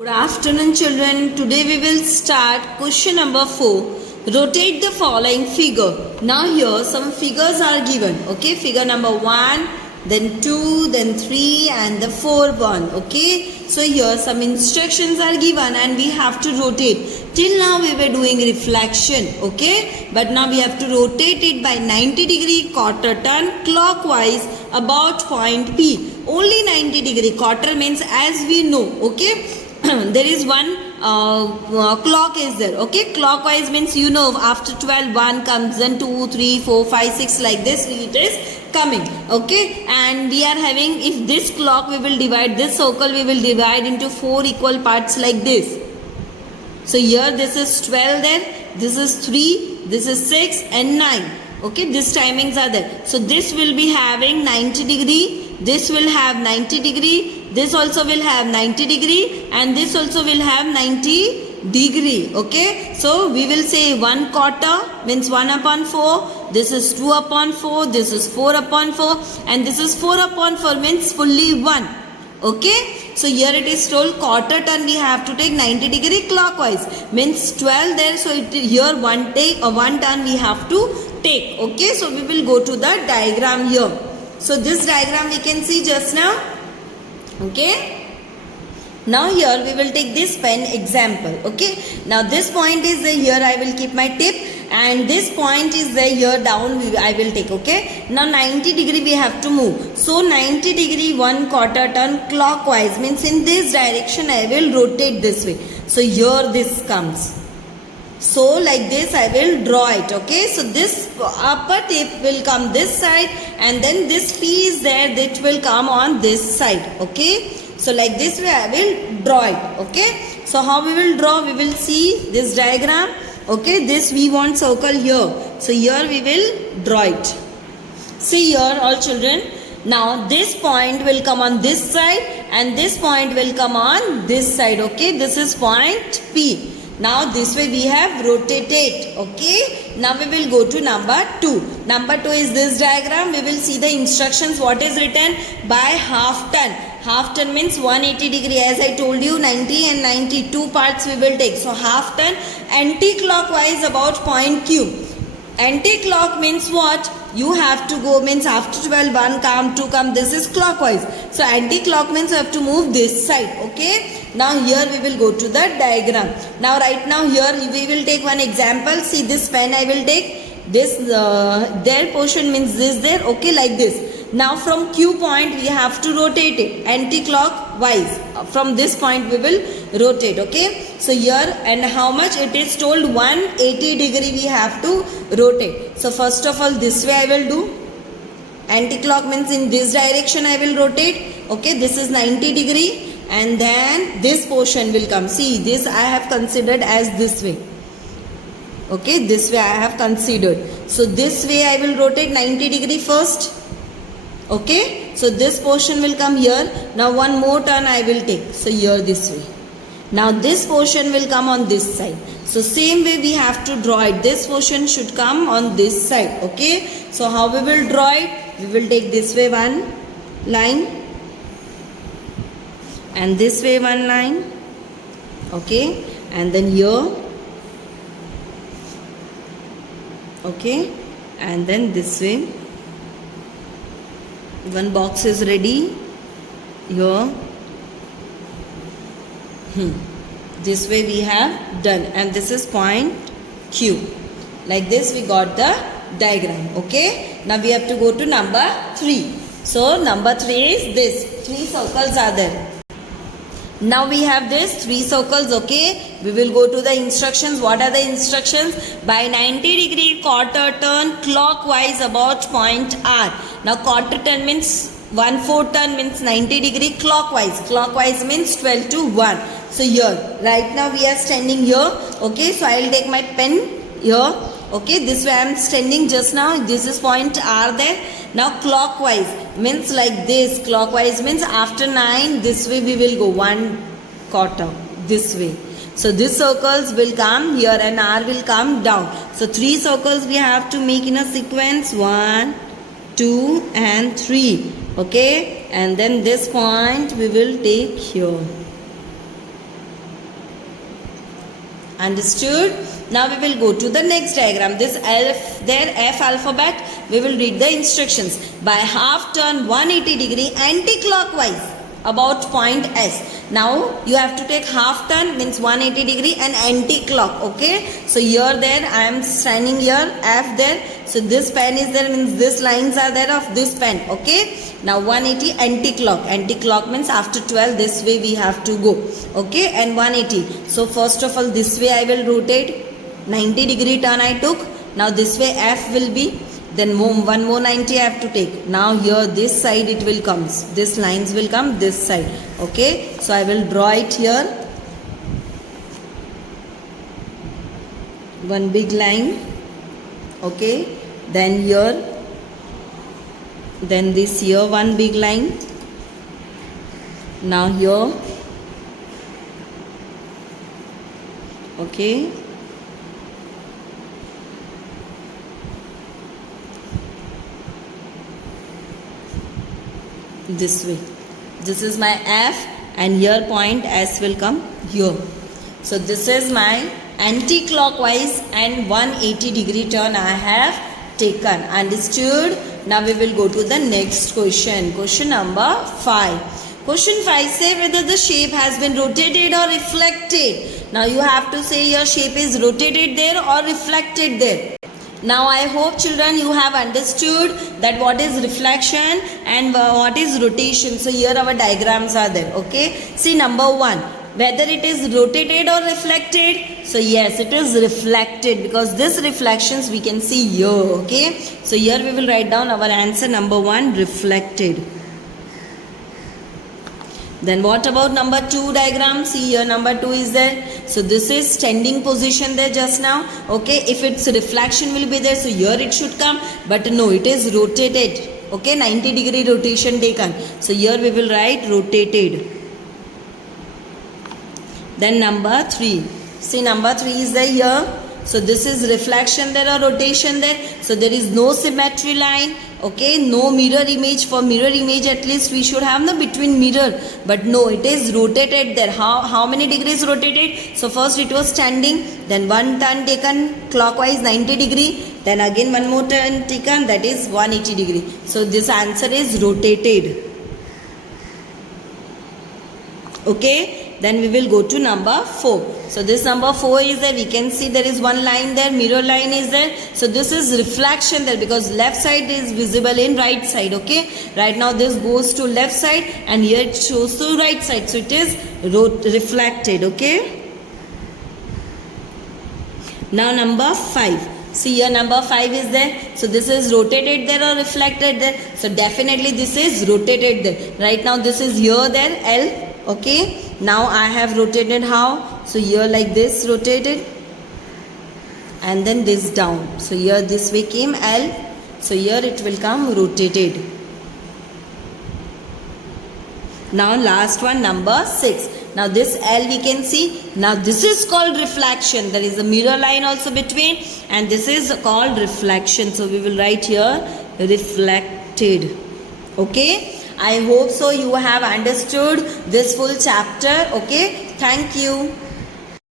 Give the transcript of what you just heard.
Good afternoon children. Today we will start question number 4. Rotate the following figure. Now here some figures are given. Okay, figure number 1, then 2, then 3 and the 4 one. Okay, so here some instructions are given and we have to rotate. Till now we were doing reflection. Okay, but now we have to rotate it by 90 degree quarter turn clockwise about point P. Only 90 degree quarter means as we know. Okay, there is one clock is there. Okay, clockwise means you know after 12 1 comes, then 2 3 4 5 6 like this it is coming. Okay, and we are having, if this clock we will divide, this circle we will divide into 4 equal parts like this. So here this is 12 there, this is 3, this is 6 and 9. Okay, these timings are there. So this will be having 90 degree, this will have 90 degree, this also will have 90 degree and this also will have 90 degree. Okay, so we will say 1 quarter means 1 upon 4, this is 2 upon 4, this is 4 upon 4 and this is 4 upon 4 means fully 1. Okay, so here it is told quarter turn we have to take 90 degree clockwise, means 12 there, so here one turn we have to take. Okay, so we will go to the diagram here. So this diagram we can see just now. Okay, now here we will take this pen example. Okay, now this point is there, here I will keep my tip and this point is there, here down I will take. Okay, now 90 degree we have to move, so 90 degree 1 quarter turn clockwise means in this direction I will rotate this way. So here this comes, so like this I will draw it. Okay, so this upper tip will come this side and then this P is there, that will come on this side. Okay, so like this way I will draw it. Okay, so how we will draw, we will see this diagram. Okay, this we want circle here, so here we will draw it. See here all children, now this point will come on this side and this point will come on this side. Okay, this is point P. Now this way we have rotated. Okay, now we will go to number 2. Number 2 is this diagram. We will see the instructions, what is written by half turn. Half turn means 180 degree, as I told you 90 and 92 parts we will take. So half turn anti-clockwise about point Q. Anti-clock means what? You have to go, means after 12 1 come, 2 come, this is clockwise. So anti-clock means you have to move this side. Okay, now here we will go to the diagram. Now right now here we will take one example. See this pen I will take, this there portion means this there. Okay, like this. Now from Q point we have to rotate it anti-clockwise. From this point we will rotate. Okay, so here, and how much it is told, 180 degree we have to rotate. So first of all this way I will do. Anti-clock means in this direction I will rotate. Okay, this is 90 degree and then this portion will come. See, this I have considered as this way. Okay, this way I have considered. So this way I will rotate 90 degree first. Okay, so this portion will come here. Now one more turn I will take. So here this way. Now this portion will come on this side. So same way we have to draw it. This portion should come on this side. Okay, so how we will draw it? We will take this way one line and this way one line. Okay, and then here. Okay, and then this way. One box is ready here. This way we have done, and this is point Q. Like this we got the diagram. Okay, now we have to go to number 3. So number 3 is this, 3 circles are there. Now we have this 3 circles. Okay, we will go to the instructions. What are the instructions? By 90 degree quarter turn clockwise about point R. Now quarter turn means 1/4 turn means 90 degree clockwise. Clockwise means 12 to 1. So here right now we are standing here. Okay, so I will take my pen here. Okay, this way I am standing just now. This is point R there. Now clockwise means like this. Clockwise means after 9 this way we will go 1 quarter this way. So these circles will come here and R will come down. So 3 circles we have to make in a sequence, 1, 2 and 3. Okay, and then this point we will take here. Understood? Now we will go to the next diagram. This F alphabet, we will read the instructions. By half turn 180 degree anti-clockwise about point S. Now you have to take half turn, means 180 degree, and anti-clock. Okay, so here there I am standing here, F there, so this pen is there, means these lines are there of this pen. Okay, now 180 anti-clock. Anti-clock means after 12 this way we have to go. Okay, and 180. So first of all this way I will rotate, 90 degree turn I took. Now this way F will be, then one more 90 I have to take. Now here this side it will come, this lines will come this side. Okay, so I will draw it here, one big line. Okay, then here, then this here one big line. Now here, okay, this way. This is my F, and here point S will come here. So this is my anti-clockwise and 180 degree turn I have taken. Understood? Now we will go to the next question. Question number 5. Question 5 say whether the shape has been rotated or reflected. Now you have to say your shape is rotated there or reflected there. Now I hope children you have understood that what is reflection and what is rotation. So here our diagrams are there. Okay, see number 1, whether it is rotated or reflected. So yes, it is reflected, because this reflections we can see here. Okay, so here we will write down our answer number 1, reflected. Then what about number 2 diagram? See here number 2 is there. So this is standing position there just now. Okay, if it's reflection will be there, so here it should come. But no, it is rotated. Okay, 90 degree rotation taken. So here we will write rotated. Then number 3. See number 3 is there here. So this is reflection there or rotation there. So there is no symmetry line. Okay, no mirror image. For mirror image at least we should have no between mirror, but no, it is rotated there. How many degrees rotated? So first it was standing, then one turn taken clockwise 90 degree, then again one more turn taken, that is 180 degree. So this answer is rotated. Okay, then we will go to number 4. So this number 4 is there, we can see there is one line there, mirror line is there. So this is reflection there, because left side is visible in right side. Okay, right now this goes to left side and here it shows to right side. So it is reflected. Okay, now number 5. See here number 5 is there. So this is rotated there or reflected there. So definitely this is rotated there. Right now this is here there, L. Okay, now I have rotated how? So here like this rotated, and then this down. So here this way came L. So here it will come rotated. Now last one, number 6. Now this L we can see. Now this is called reflection. There is a mirror line also between, and this is called reflection. So we will write here reflected. Okay, I hope so you have understood this full chapter. Okay, thank you.